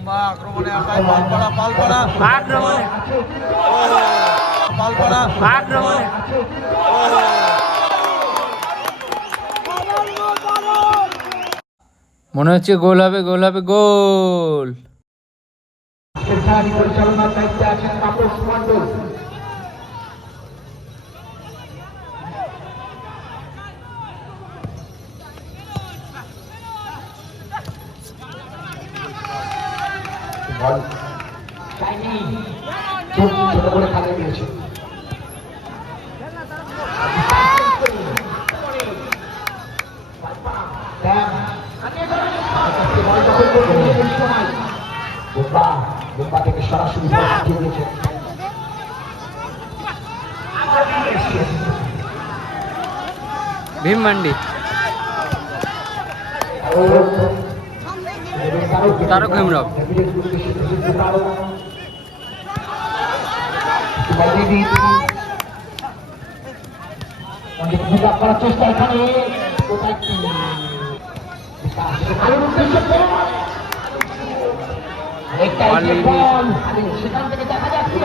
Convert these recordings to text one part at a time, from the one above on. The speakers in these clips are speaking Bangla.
লম্বা আক্রমণে আকায় পালপাড়া আক্রমণে পালপাড়া আক্রমণে মনে হচ্ছে গোল হবে গোল হবে গোল। পরিচালনার দায়িত্বে আছেন তাপস মণ্ডল। ছোট করে খালে দিয়েছে। বোম্বা থেকে সরাসরি দিয়েছে। ভীম মান্ডি তারক হেমব্রম করার চেষ্টা এখানে সেখান থেকে দেখা যাচ্ছে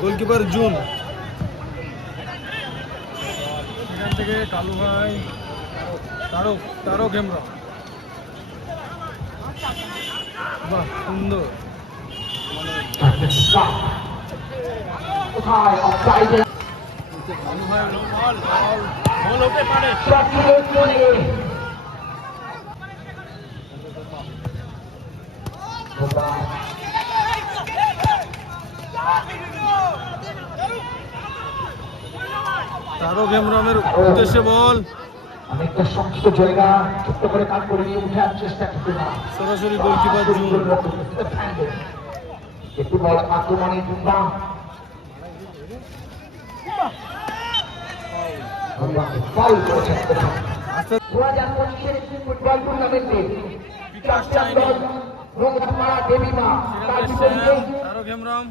গোলকিপার জুন, সেখান থেকে কালু ভাই তারক হেমব্রম। বাহ, সুন্দর। তারক হেমব্রমের উদ্দেশ্যে বল, অনেকটা সংক্ষিপ্ত জায়গা ছোট্ট করে কাজ করে নিয়ে উঠার চেষ্টা করতে না, সরাসরি গোলকিপার জুন। একটু বল আক্রমণে বুম্বা ফাউল করেছেন। 2025 ফুটবল টুর্নামেন্টে দেবীমা তারক হেমব্রম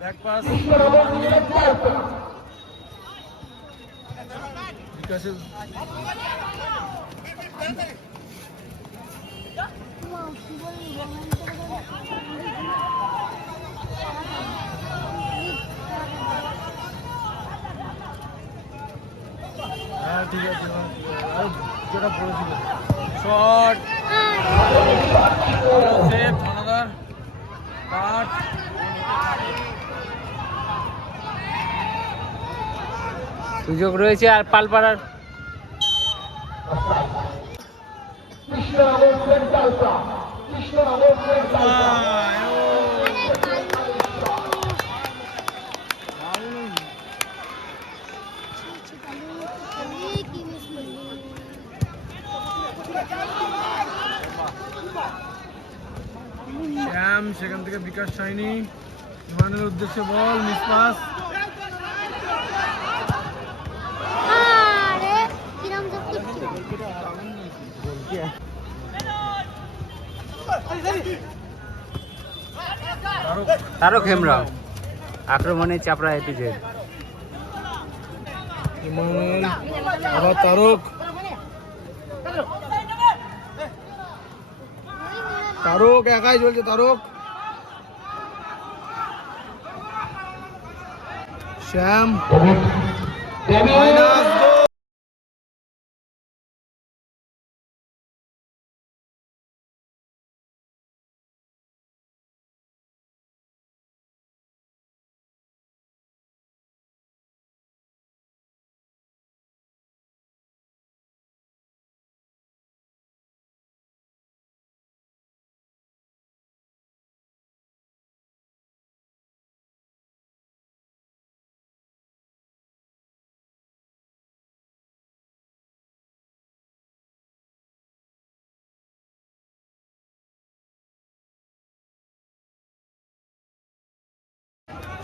ব্যাক পাস বিকাশের ঠিক আছে, যেটা পড়েছিল শট সেভ অনাদার কাট। সুযোগ রয়েছে আর পালপাড়ার শ্যাম, সেখান থেকে বিকাশ সাইনি ইমানের উদ্দেশ্যে বল, মিস পাস। তারক হেমব্রম আক্রমণে চাপড়া এপিজে ইমানুয়েল, আবার তারক একাই চলছে। তারক, শ্যাম, মাইনাস গোল।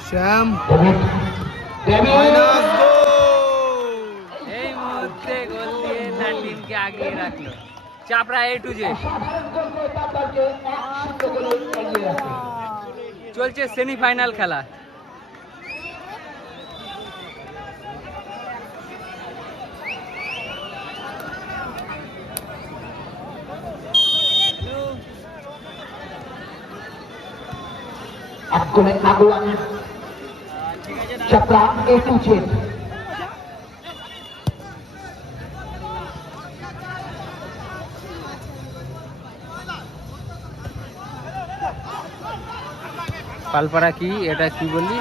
শ্যাম, মাইনাস গোল। এই মুহূর্তে গোল দিয়ে তার টিমকে আগিয়ে রাখলো চাপড়া এ টু জেড। চলছে সেমিফাইনাল খেলা। গোলে আগুয়ান চাপড়া A to Z। পালপাড়া কি এটা কি বললি?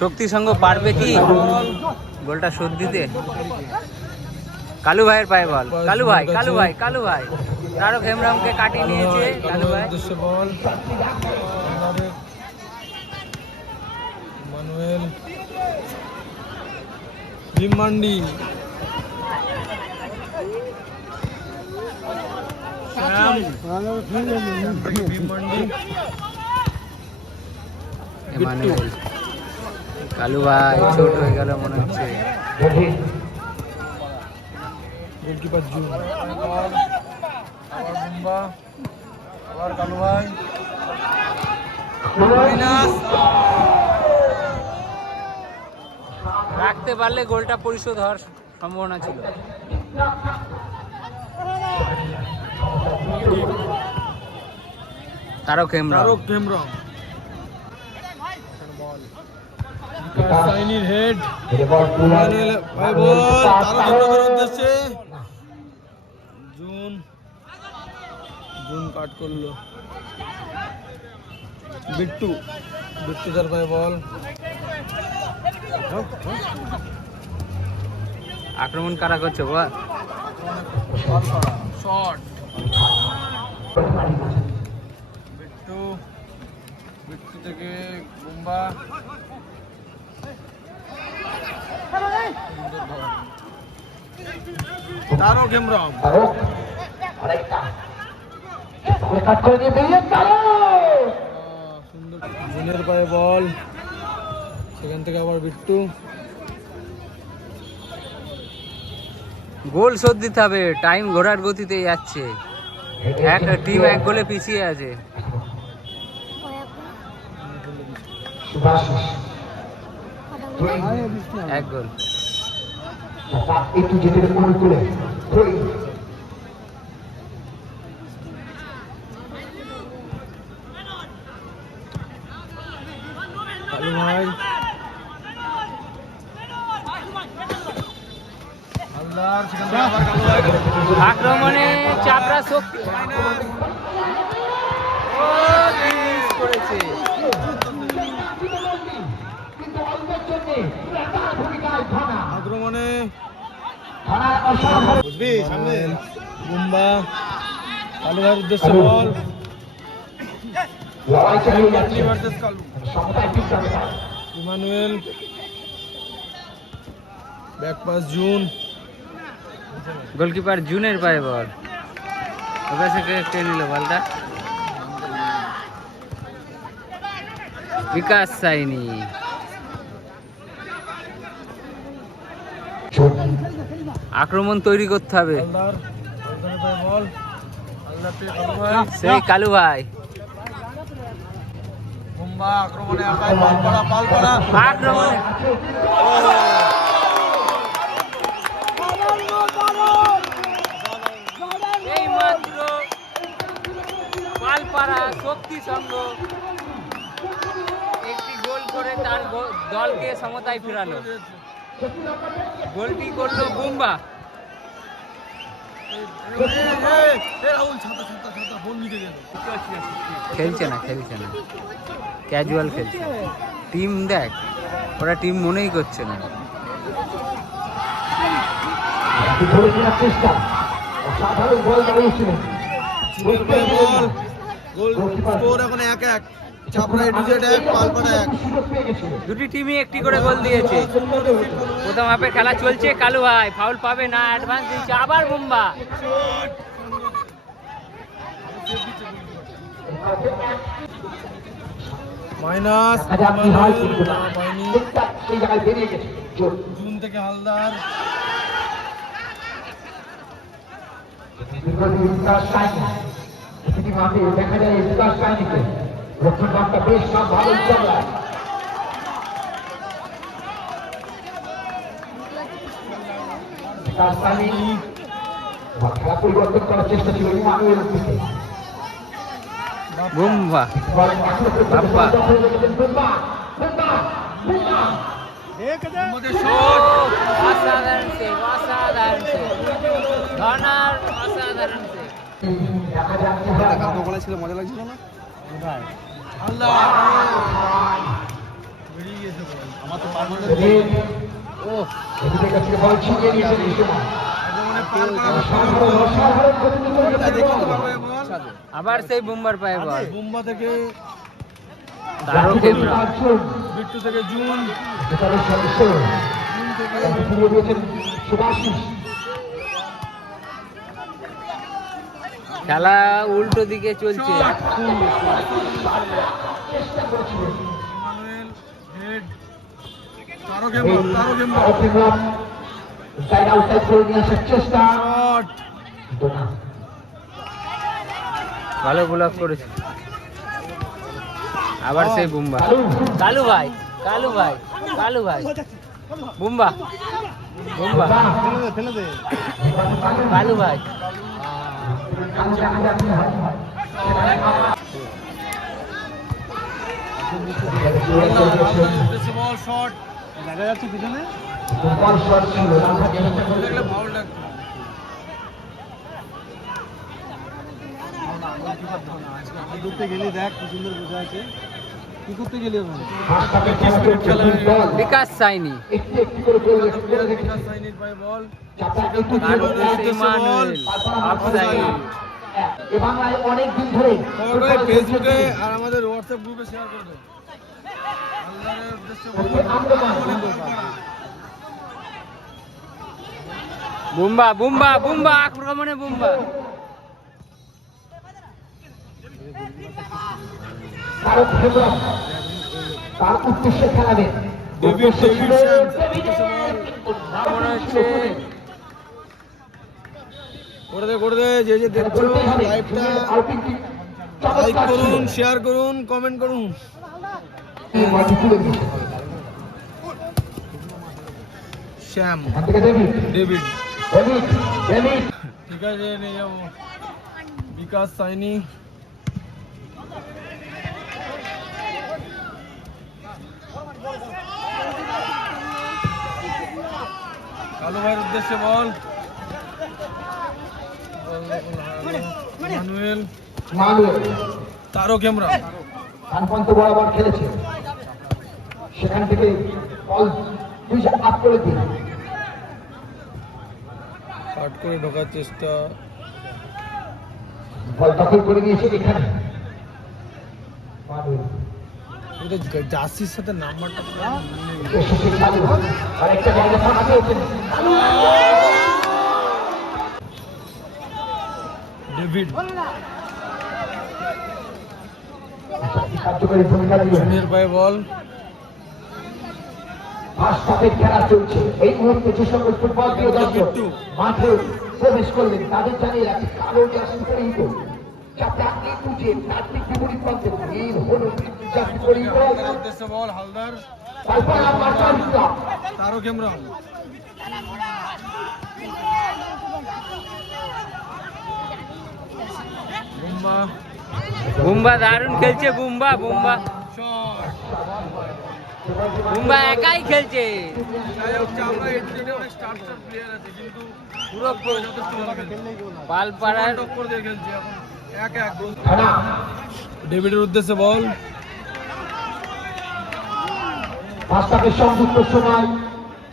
শক্তি সঙ্গ পারবে কি গোলটা শোধ দিতে? কালু ভাইয়ের পায়ে বল। কালু ভাই কালু ভাই কালু ভাই তারক হেমব্রমকে কাটিয়ে নিয়েছে কালু ভাই। উদ্দেশ্যে বল ইমানুয়েল ভীমমান্ডি ভীমমান্ডি ইমানুয়েল কালু ভাই ছোট হয়ে গেল মনে হচ্ছে। গোলকিপার জুন আবার বুম্বা আবার কালু ভাই মাইনাস। রাখতে পারলে গোলটা পরিশোধ হওয়ার সম্ভাবনা ছিল। তারক হেমব্রম সাইনির হেড ইমানুয়েল ভাই বল তারক হেমব্রমের উদ্দেশ্যে জুন কাট করলো বিট্টু তার ভাই বল আক্রমণ কারা করছে বল? শট বিট্টু থেকে বুম্বা তারক হেমব্রম সুন্দর জুনের পায়ে বল সেখান থেকে আবার বিট্টু গোল শোধ দিতে হবে। টাইম ঘোড়ার গতিতে যাচ্ছে। এক টিম এক গোলে পিছিয়ে আছে। এক গোল একটু যেতে অনুকূলে কালু ভাই হালদার সেখান থেকে আবার কালু ভাই আক্রমণে চাপড়া শক্তি করেছে। আক্রমণে বুঝবি সামনে বুম্বা কালু ভাইয়ের উদ্দেশ্যে ball versus Kalu Emmanuel back pass Jun goalkeeper জুনের পায়ে বল। ওখান থেকে কে নিল বলটা? বিকাশ সাইনি। আক্রমণ তৈরি করতে হবে। হালদার পায়ে বল হালদার থেকে কালু ভাই সেই কালু ভাই বুম্বা আক্রমণে একাই পালপাড়া আক্রমণে এই মাত্র পালপাড়া শক্তি সঙ্গ একটি গোল করে তার দলকে সমতায় ফেরালো। গোলটি করলো বুম্বা। খেলছে না ক্যাজুয়াল খেলছে। টিম দেখ ওরা টিম মনেই করছে না। চেষ্টা সাধারণ বল দাঁড়িয়েছিলেন গোল স্কোর এখন 1-1 চাপড়া A to Z 1 পালপাড়া 1। দুটি টিমই একটি করে গোল দিয়েছে। প্রথম হাফে খেলা চলছে। কালু ভাই ফাউল পাবে না, অ্যাডভান্স দিচ্ছে আবার বুম্বা। মাইনাস জুন থেকে হালদার দেখা যায় বিকাশ সাইনিকে রক্ষণ ভাবটা বেশ সব ভালো চালায়। বিকাশ সাইনি খেলা পরিবর্তন করার চেষ্টা ছিল ইমানুয়েলের দিকে। বুম্বা বাপ্পা আমাদের শট অসাধারণ সেভ অসাধারণ সেভ ধনার অসাধারণ সেভ ছিল মজা লাগছিল না আল্লাহ বেরিয়ে গেছে বল আমার তো ও বল ছিনিয়ে নিয়েছে নিশ্চয় মানে পার করা আবার সেই বুম্বার পায়ে বল বুম্বা থেকে দারুণ কেমরা বিট্টু থেকে জুন জুন থেকে খেলা উল্টো দিকে চলছে ইমানুয়েল হেড তারও গেম চেষ্টা শট ভালো ব্লক করেছে আবার সেই বুম্বা কালু ভাই কালু ভাই কালু ভাই বুম্বা বুম্বা কালু ভাই বল শট দেখা যাচ্ছে পিছনে দেখলে ফাউল লাগতো দূরতে গেলে দেখ কি সুন্দর বোঝা আছে কি করতে গেলে বিকাশ সাইনি বিকাশ সাইনির পায়ে বল ইমানুয়েল অফসাইড বাংলায় অনেক দিন ধরে ফেসবুকে আর আমাদের হোয়াটসঅ্যাপ গ্রুপে শেয়ার করে দেবো আল্লাহর উদ্দেশ্যে বুম্বা বুম্বা বুম্বা আক্রমণে বুম্বা তার উদ্দেশ্যে খেলাবে মনে হচ্ছে করে দে যে যে দেখছো লাইভটা লাইক করুন শেয়ার করুন কমেন্ট করুন শ্যাম ডেভিড ঠিক আছে নিয়ে যাবো বিকাশ সাইনি কালু ভাইয়ের উদ্দেশ্যে বল ইমানুয়েল তারও ক্যামেরা কানপন্ত বরাবর খেলেছে সেখান থেকে বল আপ করে দিন কাট করে ঢোকার চেষ্টা বল দখল করে নিয়েছে এখানে জার্সির সাথে নাম্বারটা আরেকটা জায়গা ফাঁকা ডেভিড কার্যকরী ভূমিকা জুনিয়র পায়ে বল খেলা চলছে এই মুহূর্তে যে সকল ফুটবল প্রিয় দর্শক মাঠে প্রবেশ করলেন তাদের জানিয়ে রাখি কালো জার্সি পরিহিত উদ্দেশ্যে বল হালদার তারও ক্যামেরা বুম্বা বুম্বা দারুণ খেলছে বুম্বা বুম্বা বুম্বা একাই খেলছে পুরো পালপাড়ার ডেভিডের উদ্দেশ্যে বল সংযুক্ত সময়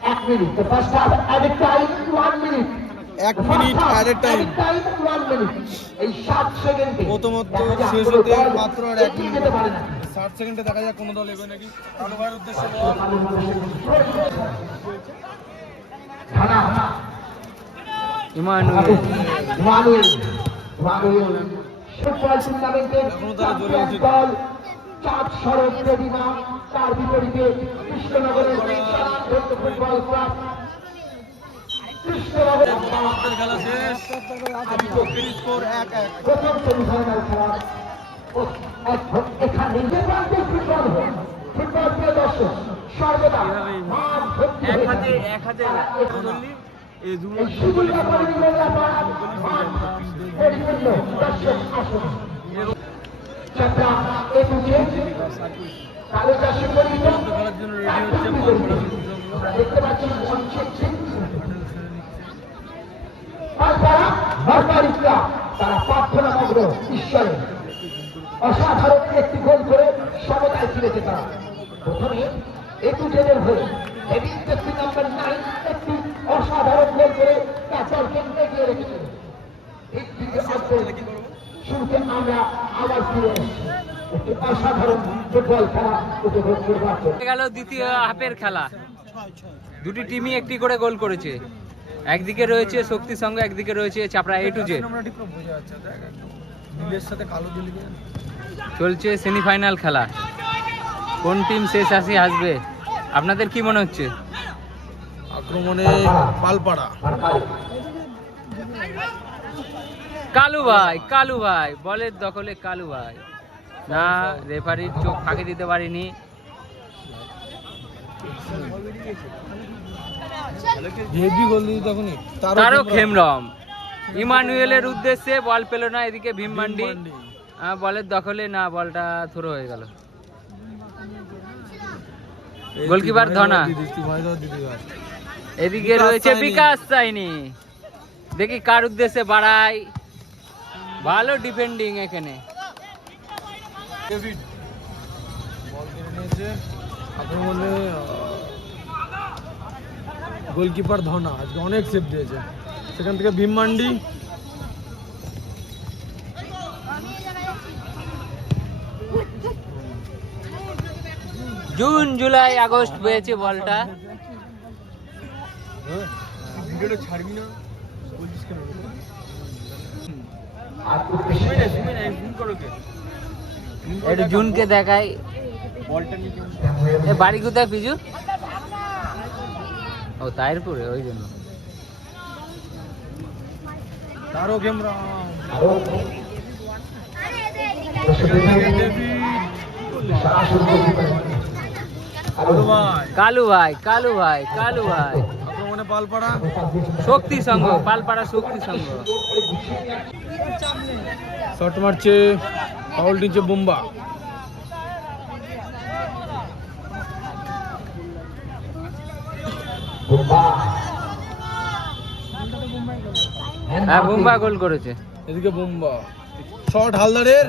1 minute first half added time 1 minute 1 minute added time 1 minute এই 60 সেকেন্ডে প্রথমত শেষ হতে মাত্র 1 মিনিট 60 সেকেন্ডে দেখা যাক কোন দল এগোয় নাকি কালু ভাইয়ের উদ্দেশ্যে বল ইমানুয়েল ফুটবল টুর্নামেন্টের দল চাঁদ সড়ক প্রতিমা তার বিপরীতে কৃষ্ণনগরের ফুটবল ক্লাব খেলা শেষ স্কোর 1-1 প্রথম সেমিফাইনাল খেলা এখানে ফুটবল প্রিয় দর্শক সর্বদা এক হাতে এই চাপড়া এ দুজে কালো চাষি পরিচিত খেলার জন্য রেডি হচ্ছে পালপাড়া সত্যি সংঘ। আমরা দেখতে পাচ্ছি পালপাড়া নরকারিকা তারা প্রার্থনা মগ্ন ঈশ্বরে অসাধারণ একটি গোল করে সমতায় ফিরেছে তারা। প্রথমে এ দুজনের হয়ে হেভিং ব্যক্তি নাম্বার 9 একটি অসাধারণ গোল করে তার দলকে এগিয়ে রেখেছে। এই দিকে শুরুতে আমরা আবার ফিরে এসেছি একটি অসাধারণ ফুটবল খেলা উপভোগ করবার জন্য। গেল দ্বিতীয় হাফের খেলা, দুটি টিমই একটি করে গোল করেছে। একদিকে রয়েছে শক্তি সংঘ, একদিকে রয়েছে চাপড়া এ টু জেড। আমরা ঠিক করে বোঝা যাচ্ছে দেখ একদম নীলের সাথে কালো দিলি চলছে সেমিফাইনাল খেলা, কোন টিম শেষ আসবে আপনাদের কি মনে হচ্ছে? আক্রমণে পালপাড়া। কালু ভাই বলের দখলে কালু ভাই, না রেফারির চোখ ফাঁকি দিতে পারিনি। হেভি গোল দিই তখনই তারও খেমরম ইমানুয়েলের উদ্দেশ্যে বল পেল না, এদিকে ভীম মান্ডি বলের দখলে, না বলটা থ্রো হয়ে গেল। গোলকিপার ধনা, এদিকে রয়েছে বিকাশ সাইনি, দেখি কার উদ্দেশ্যে বাড়াই। ভালো ডিফেন্ডিং এখানে। আক্রমণে গোলকিপার ধনা আজকে অনেক সেভ দিয়েছে, সেখান থেকে Bhim Mandi. June July August পেয়েছে বলটা। ভিডিওটা ছাড়বি না বলছিস কেন? একটু জুনকে দেখাই এ বাড়ি কোথায় পিজু? ও তাইরপুরে, ওই জন্য। তারও ক্যামেরা কালু ভাই আক্রমণে পালপাড়া শক্তি সংঘ, পালপাড়া শক্তি সংঘ। শট মারছে, ফাউল দিচ্ছে বোম্বা। হ্যাঁ বুম্বা গোল করেছে। এদিকে বোম্বা শট হালদারের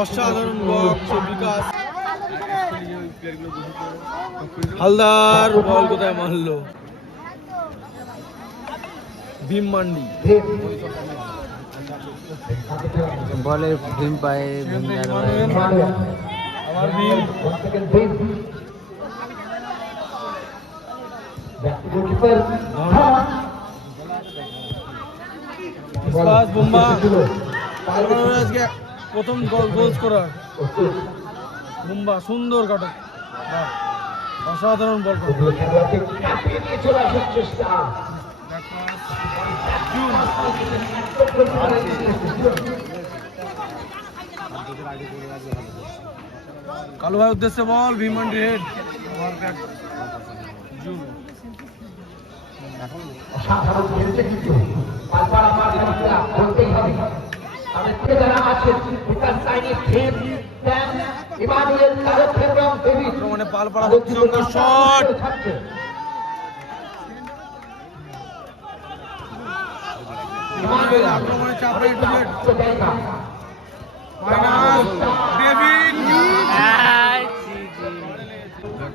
অসাধারণ বক্স বিকাশ। হালদার বল কোথায় মারলো? ভীম মান্ডি বলে ভীম পায়ে আবার ভীম। বিকাশ বোম্বা পালপাড়ার আজকে প্রথম গোল স্কোরার বোম্বা। সুন্দর কাটক, অসাধারণ বল। কালু ভাই উদ্দেশ্যে বল, ভীম মান্ডি হেড। মানে পালপাড়া শক্তি সংঘ শট, আক্রমণে Chapra A to Z. Final David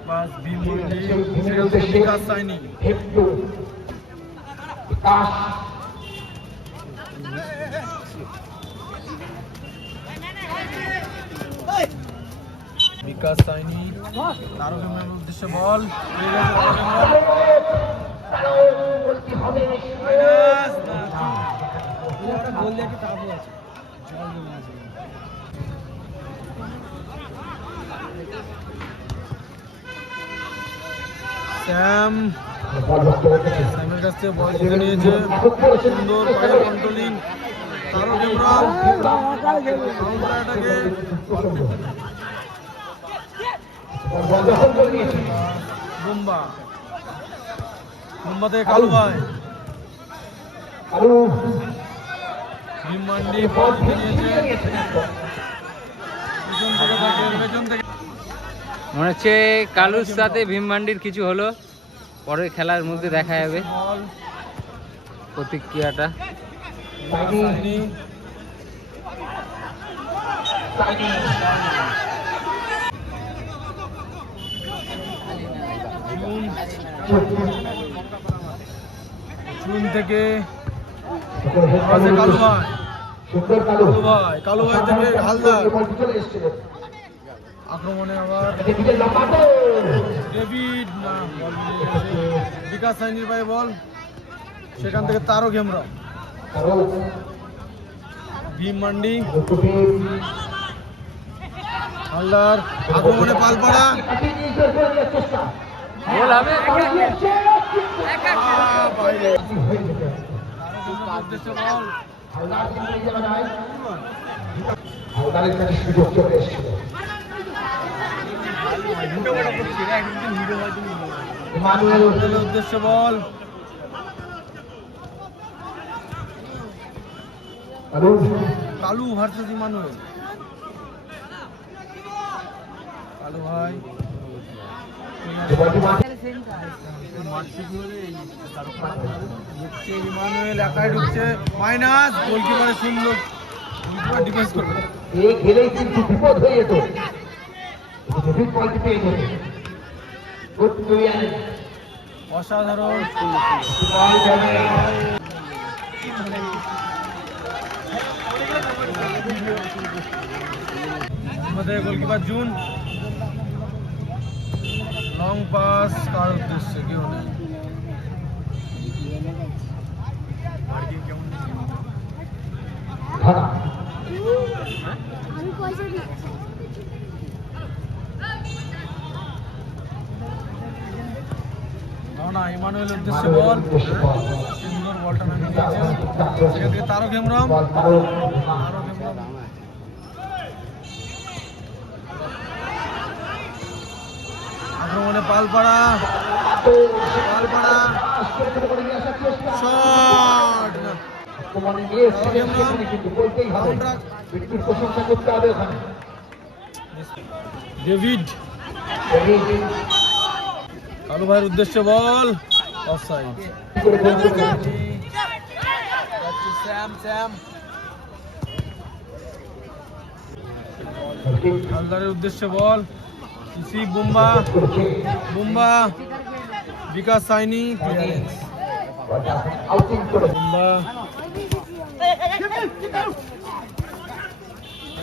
pass Bhim Mandi, Bikash Saini. Bikash Saini তারও ক্যামেরার উদ্দেশ্যে বল। স্যামের কাছ থেকে বল জিতে নিয়েছে, সুন্দর পায়ের কন্ট্রোলিং। তারও ক্যামেরাটাকে বোম্বা থেকে কালু ভাই। ভীম মান্ডি বল জিতে নিয়েছে, মনে হচ্ছে কালুর সাথে ভীম মান্ডির কিছু হলো, পরের খেলার মধ্যে দেখা যাবে প্রতিক্রিয়াটা। জুন থেকে কালু ভাই, কালু ভাই থেকে হালদার আক্রমণে আবার ডেভিড না বল বিকাশ সাইনির ভাই বল, সেখান থেকে তারও গেমরা ভীম মান্ডি হালদার আক্রমণে পালপাড়া গোল হবে বাইরে হালদারের কাছে সুযোগ চলে এসেছিল। উদ্দেশ্যে বল কালু ভার্সেস ইমানুয়েল। কালু ভাই ঢুকছে ইমানুয়েল, একাই ঢুকছে, মাইনাস গোলকিপারের সুন্দর ডিফেন্স করবে। এই খেলেই কিন্তু বিপদ হয়ে যেত, পেয়ে যেত। অসাধারণ আমাদের গোলকিপার জুন, লং পাস কার উদ্দেশ্যে কেউ নেই। না ইমানুয়েলের উদ্দেশ্যে বল, সুন্দর বলটা নামিয়ে দিয়েছে, সেখান থেকে তারও গেমরাম, আক্রমণে পালপাড়া শট ডেভিড, কালু ভাইয়ের উদ্দেশ্যে বল, অফসাইড। হালদারের উদ্দেশ্যে বল, বুম্বা বুম্বা বিকাশ সাইনি, বুম্বা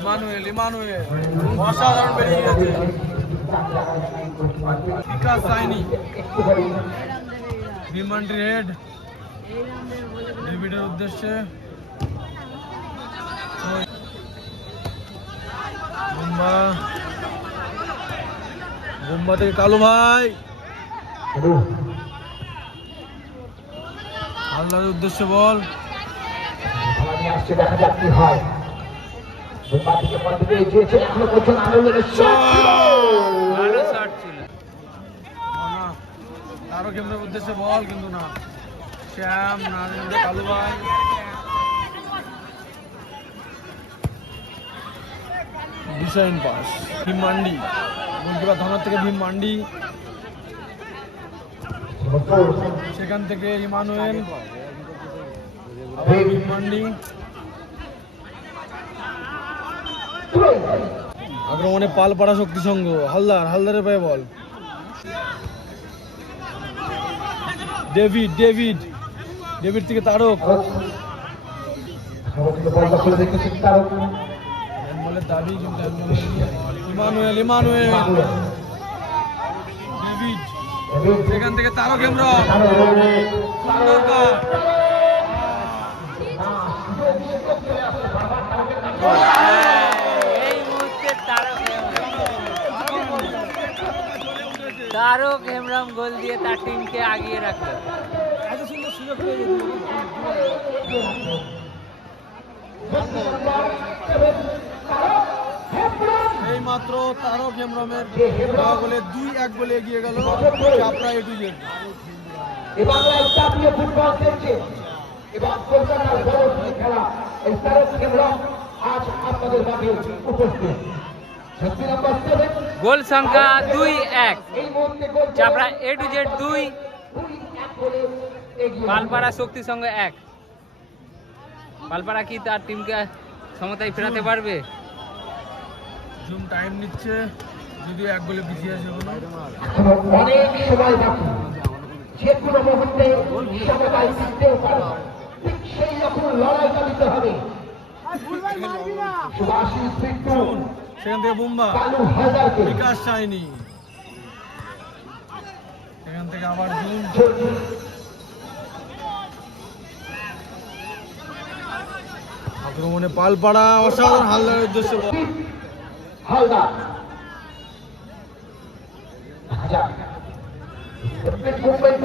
ইমানুয়েল, ইমানুয়েল অসাধারণ বেরিয়ে গেছে, বিকাশ সাইনি, ভিমান্ডি হেড, ডেভিডের উদ্দেশ্যে বুম্বা, বুম্বা থেকে কালু ভাই, হালদারের উদ্দেশ্যে বল, দেখা যাক কি হয়। আরো কেমনের উদ্দেশ্যে বল, কিন্তু না, শ্যাম না, কালু ভাই, ডিসাইন পাস, ভীম মান্ডি, গোলকিপার ধানার থেকে ভীম মান্ডি, সেখান থেকে ইমানুয়েল, ভীম মান্ডি, আক্রমণে পালপাড়া শক্তি সংঘ, হালদার, হালদারের পায়ে বল, ডেভিড, ডেভিড, ডেভিড থেকে তারক, বলে দাবি, কিন্তু ইমানুয়েল, ইমানুয়েল, ডেভিড, সেখান থেকে তারক হেমব্রম, সুন্দর কাট, তারক হেমব্রম গোল দিয়ে তার টিমকে আগিয়ে রাখলো। এত সুন্দর সুযোগ পেয়ে যেত। এই মাত্র তারক হেমব্রমের গোলে 2-1 গোলে এগিয়ে গেল চাপড়া A to Z। বাংলার জাতীয় ফুটবল খেলছে এবং কলকাতার বড় খেলা এই তারক হেমব্রম আজ আপনাদের মাঝে উপস্থিত। ব্যক্তি নাম্বার 7 গোল সংখ্যা 2-1। এই মুহূর্তে গোল চাপড়া A to Z 2, 2-1 গোলে এগিয়ে পালপাড়া শক্তি সঙ্গে 1। পালপাড়া কি তার টিমকে সমতায় ফেরাতে পারবে? জুম টাইম নিচ্ছে, যদিও 1 গোলে পিছিয়ে আছে কোনো। এখনো অনেক সময় বাকি, যে কোনো মুহূর্তে সমতায় ফিরতেও পারে। ঠিক সেই রকম লড়াই চালিতে হবে। সুভাষিস বিট্টু সেখান থেকে বুম্বা, কালু হায়দারকে বিকাশ সাইনি, সেখান থেকে আবার জুম, আক্রমণে পালপাড়া, অসাধারণ হালদারের উদ্দেশ্যে বল। হালদার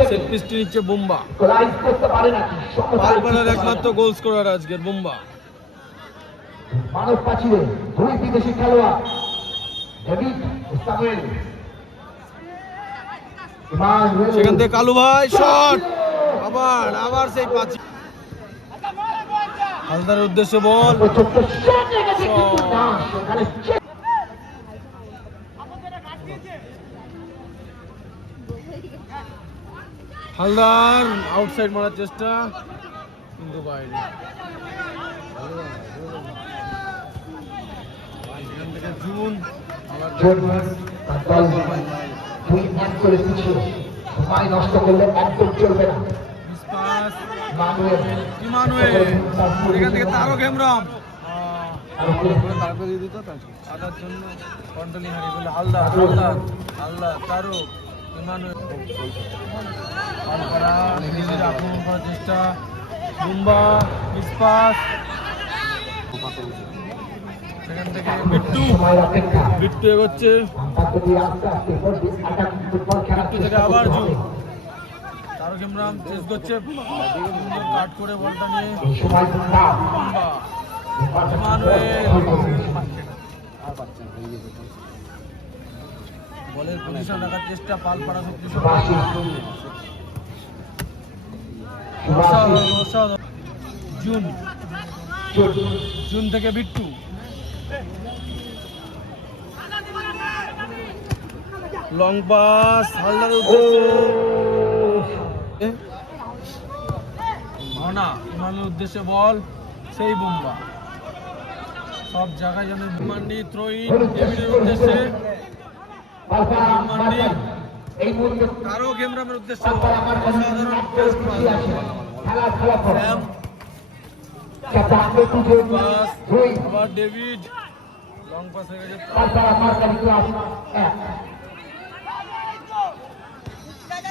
সেট পিসটি নিচ্ছে বুম্বা। রাইজ করতে পারে নাকি পালপাড়ার একমাত্র গোল স্কোরার আজকের বুম্বা। মানব পাচিরে দুই বিদেশি খেলোয়াড় ডেভিড সামুয়েল সেখান থেকে কালু ভাই শট, আবার সেই পাঁচি, হালদারের উদ্দেশ্যে বল। হালদার আউটসাইড মারার চেষ্টা, কিন্তু বাইরে। সেখান থেকে জুন, আবার দুই ম্যাচ করে পিছিয়ে সময় নষ্ট করলে একদম চলবে না। মিসপাস, মানুয়েল ইমানুয়েল, সেখান থেকে তারক হেমব্রম, আদার জন্য কন্ট্রোলিং হারিয়ে বলে হালদার, তারক, ইমানুয়েল, পালপাড়া নিজেদের আক্রমণ করার চেষ্টা, বুম্বা, মিসপাস, সেখান থেকে বিট্টু, সময়ের অপেক্ষা বিট্টু এগোচ্ছে, আস্তে আস্তে ফুটবল খেলার বিট্টু থেকে আবার জুন, তারক হেমব্রম চেস করছে, কাট করে বলটা নিয়ে সময় বুম্বা, ইমানুয়েল, বলের পজিশন রাখার চেষ্টা, পালপাড়া শক্তি অসাধারণ। জুন থেকে বিট্টু, লং পাস হালদারের উদ্দেশ্যে, ঘনা ইমানের উদ্দেশ্যে বল, সেই বুম্বা, সব জায়গায় যেন মান্ডি থ্রোইন, ডেভিডের উদ্দেশ্যে মান্ডি, এই মুহূর্তে তারক হেমব্রমের উদ্দেশ্যে অসাধারণ পাস, স্যাম পাস, আবার ডেভিড, লং পাস হয়ে গেছে,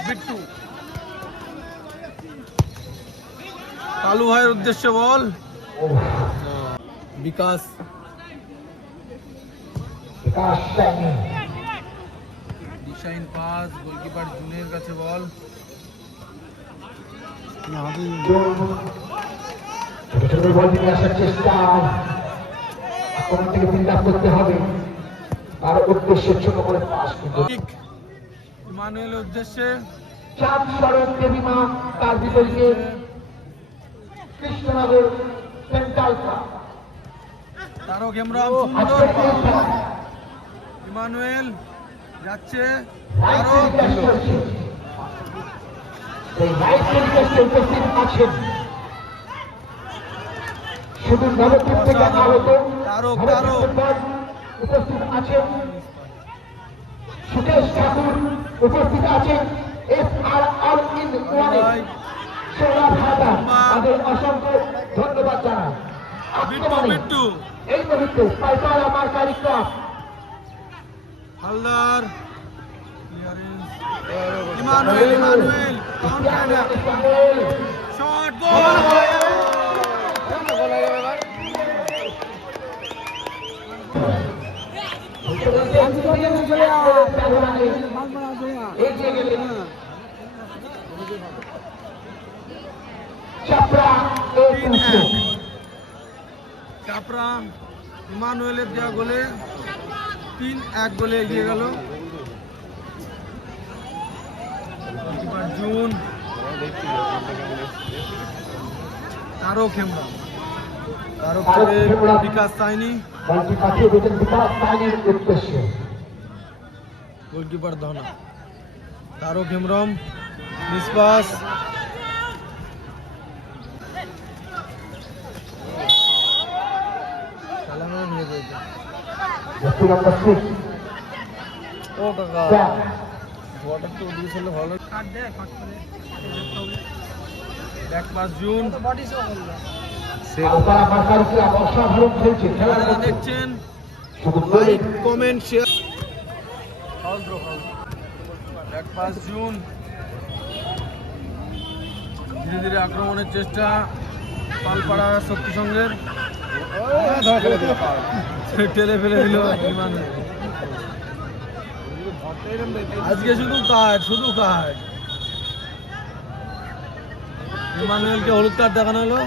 বিট্টু, কালু ভাইয়ের উদ্দেশ্যে বল, বিকাশ, ডিসাইন পাস, গোলকিপার জুনের কাছে বল, চেষ্টা আক্রমণ থেকে বিল্ড আপ করতে হবে, আর উদ্দেশ্যে ছোট করে পাস ইমানুয়েলের উদ্দেশ্যে, চাঁদ সড়ক দেবীমা, তার বিপরীতে কৃষ্ণনগর সেন্ট্রাল ক্লাব। তারক হেমব্রম সুন্দর পাস, ইমানুয়েল যাচ্ছে, তারক, উপস্থিত আছেন শুধু নবদ্বীপ থেকে আগত তারক, উপস্থিত আছেন সুকেশ ঠাকুর, উপস্থিত আছেন SR all in one Sourav Haldar, তাদের অসংখ্য ধন্যবাদ জানাই। বিট্টু, এই মুহূর্তে Paipara Mercury Club Haldar, Emmanuel, shot, goal, Chapra ইমানুয়েলের দেওয়া গোলে 3-1 গোলে এগিয়ে গেল। জুন, তারক হেমব্রম, তারক থেকে বিকাশ সাইনি, বলটি পাঠিয়ে দিতেন বিকাশ সাইনের উদ্দেশ্যে। গোলকিপার ধনা, তারক হেমব্রম, নিষ্পাস, জাতীয় নম্বর 6 ও কাকা ব্যাক ওয়াটার তো দিয়েছিল ভালো। ব্যাক পাস জুন, আলতারা মার্কারিকে অসাধারণ খেলছে খেলার যারা মধ্যে দেখছেন শুধু like comment share. Back pass June, ধীরে ধীরে আক্রমণের চেষ্টা পালপাড়া শক্তি সঙ্গের, টেলে ফেলে দিল ইমানুয়েল। আজকে শুধু কাজ শুধু কাজ। ইমানুয়েলকে হলুদ কার্ড দেখানো হলো।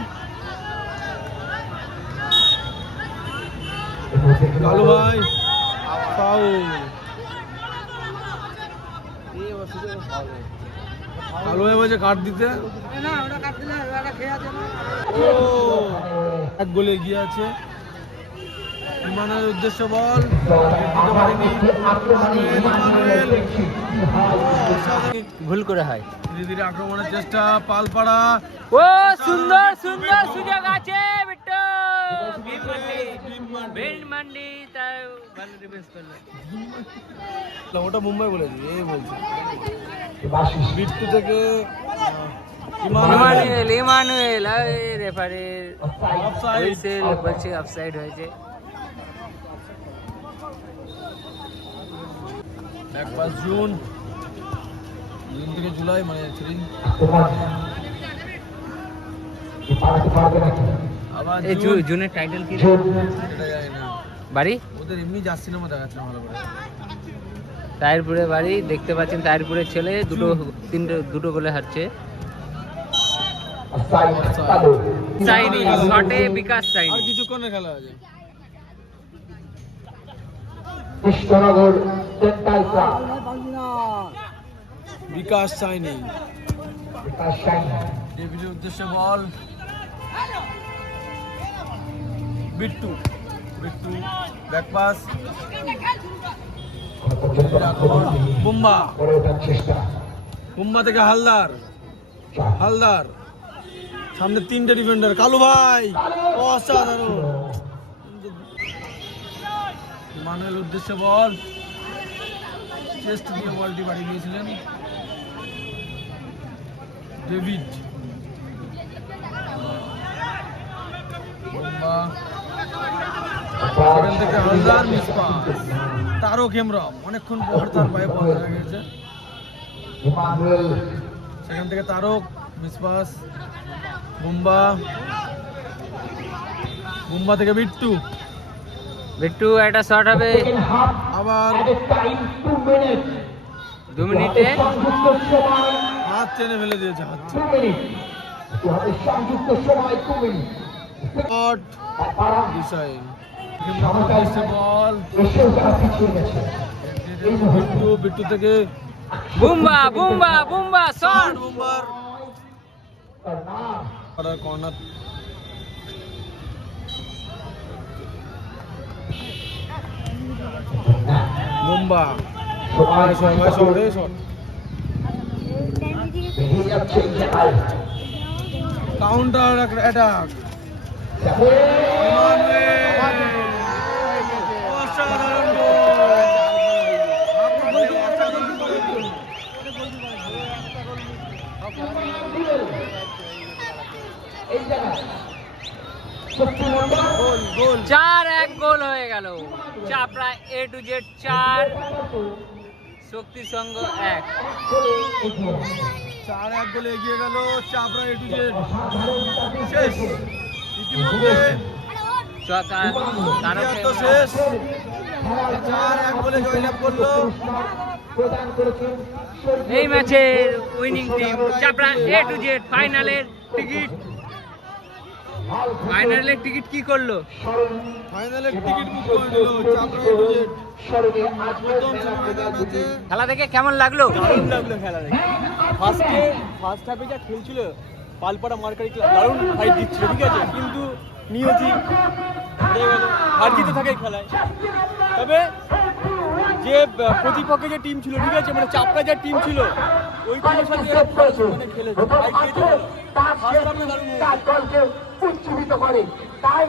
কালু ভাই ফাউল, কালু ভাই বলছে কার্ড দিতে। ও এক গোলে এগিয়ে আছে। ইমানুয়েলের উদ্দেশ্য বল, দিতে পারেনি ইমানুয়েল। ভুল করে হয়। ধীরে ধীরে আক্রমণের চেষ্টা পালপাড়া, ও সুন্দর সুন্দর সুযোগ আছে বিট্টু। বেল্ট মান্ডি তার ভালো ডিফেন্স করলো। ওটা মুম্বাই বলেছি, এই বলছি বাসিস বিট্টু থেকে ইমানুয়েল ইমানুয়েল রেফারির অফসাইড। হুইসেল বলছে অফসাইড হয়েছে। এক পাস জুন, জুন থেকে জুলাই মানে 3 পালাতে পারবে নাকি আবার এই জুন। জুনের টাইটেল কি জুন এটা জানি না, বাড়ি ওদের এমনি জার্সি নামা দেখাচ্ছে না ভালো করে। তাহিরপুরে বাড়ি দেখতে পাচ্ছেন। তাহিরপুরের ছেলে দুটো গোলে হারছে। সাইড কালো চাইনি শটে বিকাশ আর চাইনি। কিছুক্ষণের খেলা আছে। কৃষ্ণনগর ডেন্টাল ক্লাব বিকাশ চাইনি, বিকাশ সাইন ডেভিডের উদ্দেশ্যে বল, বিট্টু বিট্টু ব্যাক পাস, বুম্বা, করে ওঠার চেষ্টা বুম্বা থেকে হালদার, হালদার সামনে 3টে ডিফেন্ডার। কালু ভাই অসাধারণ। ইমানুয়েল উদ্দেশ্যে বল, চেস্ট দিয়ে বলটি বাড়ি দিয়েছিলেন ডেভিড। বুম্বা, সেখান থেকে হালদার, মিসপাস, তারক হেমব্রম অনেকক্ষণ পর তার পায়ে বল ধরা গেছে। ইমানুয়েল সেখান থেকে তারক, মিসপাস, বুম্বা, বুম্বা থেকে বিট্টু, বিট্টু একটা শট হবে সেকেন্ড হাফ আবার টাইম 2 মিনিট 2 মিনিটে। সংযুক্ত সময় হাত টেনে ফেলে দিয়েছে, হাত 2 মিনিট হবে সংযুক্ত সময় 2 মিনিট শট পারা ডিসাইড। বল এসেও তারা পিছিয়ে গেছে বিট্টু, বিট্টু থেকে বুম্বা বুম্বা বুম্বা শট। বুম্বার তার নাম কর্নার। বুম্বা সময় সময় শটে শট, বেরিয়ে যাচ্ছে এই জায়গায় কাউন্টার অ্যাটাক। অসাধারণ এই জায়গায় 70 নম্বর গোল গোল 4-1 গোল হয়ে গেল। চাপড়া A to Z 4, শক্তি সংঘ 1। 4-1 গোলে এগিয়ে গেল চাপড়া A to Z। শেষ ইতিমধ্যে তারক তো শেষ। 4-1 গোলে জয়লাভ করলো প্রদান করেছেন এই ম্যাচের winning team Chapra A to Z। ফাইনালের টিকিট কি করলো? ফাইনালের টিকিট বুক করে দিল চাপড়া A to Z। স্মরণে আজ প্রথম সেমিফাইনাল ম্যাচে খেলা দেখে কেমন লাগলো? দারুণ লাগলো খেলা দেখে। ফার্স্ট হাফে যা খেলছিল পালপাড়া মার্কারি ক্লাব দারুণ ফাইট দিচ্ছিল, ঠিক আছে, কিন্তু নিয়তি হার জিতে থাকে এই খেলায়। তবে যে প্রতিপক্ষে যে টিম ছিল, ঠিক আছে, মানে চাপড়া যে টিম ছিল, ওই টিমের সাথে খেলেছে, ফাইট দিয়েছে, ফার্স্ট হাফে দারুণ হয়েছে। দলকে উজ্জীবিত করে তাই